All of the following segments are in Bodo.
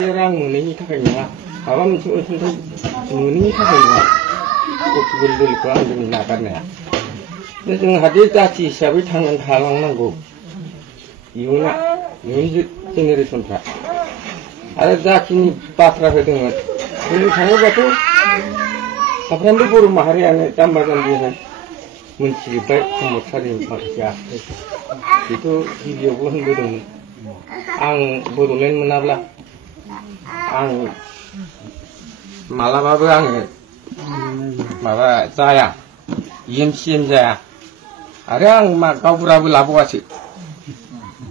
रां मोनैनि थाखाय नङा माबा मोनसे अनसुंथाइ मोनैनि थाखाय नङा गथ'फोर जोलैखौ आं दिनै नागारनाया जोंहा दे जाथि हिसाबै थांनानै थालांनांगौ इयुन जेनेरेसनफ्रा आरो जाखिनि बाथ्रा होदोंमोन बुंनो थाङोबाथ' साफ्रोमबो बर' माहारियानो जाम्बा जाम्बिहाय मोनथिजोब्बाय सोमावसारनि माखासे आखुथाय बेथ' गिबियावबो होनबोदोंमोन आं बड'लेण्ड मोनाब्ला आं मालाबाबो आङो माबा जाया EMCM जाया आरो आं गावबुराबो लाबावासै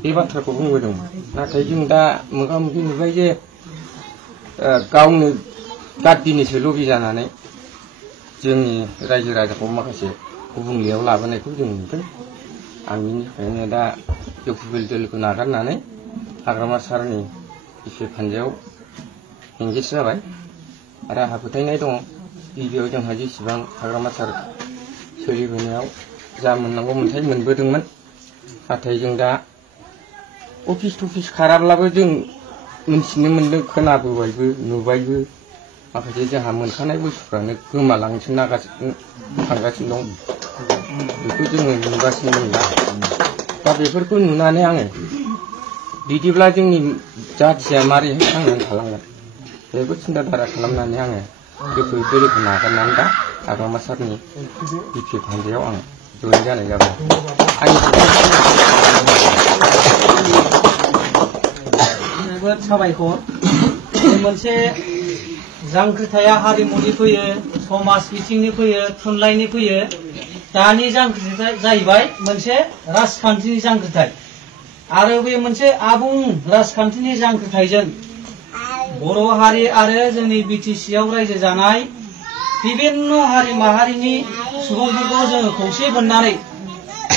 बे बाथ्राखौ बुंबोदोंमोन नाथाय जों दा मोगा मोगि नुबाय जे गावनो गाद्दिनिसो लबि जानानै जोंनि रायजो राजाखौ माखासे गुबुंलेयाव लाबोनायखौ जों नुदों आं बिनि थाखायनो दा जौखुबिल दोलोखौ नागारनानै हाग्रामा सारनि बिसि फानजायाव एंगेज जाबाय आरो आंहा फोथायनाय दङ गिबियाव जोंहा जेसेबां हाग्रामा सार सोलिबोनायाव जा मोननांगौ मोन्थाय मोनबोदोंमोन नाथाय जों दा अफिस टफिस खाराब्लाबो जों मिन्थिनो मोनदों खोनाबोबायबो नुबायबो माखासे जोंहा मोनखानाय बुस्थुफ्रानो गोमालांनोसो थांगासिनो दं बेखौ जोङो नुगासिनो दं दा बेफोरखौ नुनानै आङो बिदिब्ला जोंनि जाथिया मारैहाय थांनानै थालांगोन बेखौ सिन्था धारा खालामनानै आङो गोसो दोलोखौ नागारनानै दा हाग्रामा सारनि बिपि फानजायाव आं जयेन जानाय जाबाय जोबोद साबायखर मोनसे जांख्रिथाया हारिमुनि फैयो समाज बिथिंनि फैयो थुनलाइनि फैयो दानि जांख्रिथाया जाहैबाय मोनसे राजखान्थिनि जांख्रिथाय आरो बे मोनसे आबुं राजखान्थिनि जांख्रिथायजों बर' हारि आरो जोंनि BTC आव रायजो जानाय विभिन्न हारि माहारिनि सुबुंफोरखौ जोङो खौसे मोननानै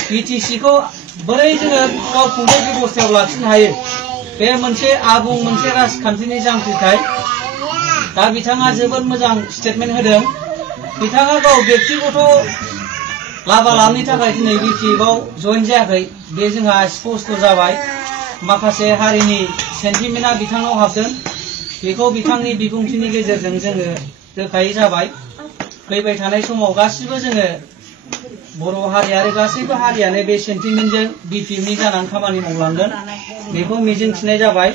BTC खौ बोरै जोङो गावखुंथाय बेबस्थायाव लाखिनो हायो बे मोनसे आबुं मोनसे राजखान्थिनि जांख्रिथाय दा बिथाङा जोबोद मोजां स्टेटमेन्ट होदों बिथाङा गाव व्यक्तिगत लाबालाबनि थाखाय दिनै BTF आव जयेन जायाखै बे जोंहा स्पष्ट जाबाय माखासे हारिनि सेन्टिमेन्टआ बिथांनाव हाबदों बेखौ बिथांनि बिबुंथिनि गेजेरजों जोङो रोखायै जाबाय फैबाय थानाय समाव गासिबो जोङो बर' हारि आरो गासैबो हारियानो बे सेन्टिमेन्टजों BTF नि जानानै खामानि मावलांगोन बेखौ मिजिंथिनाय जाबाय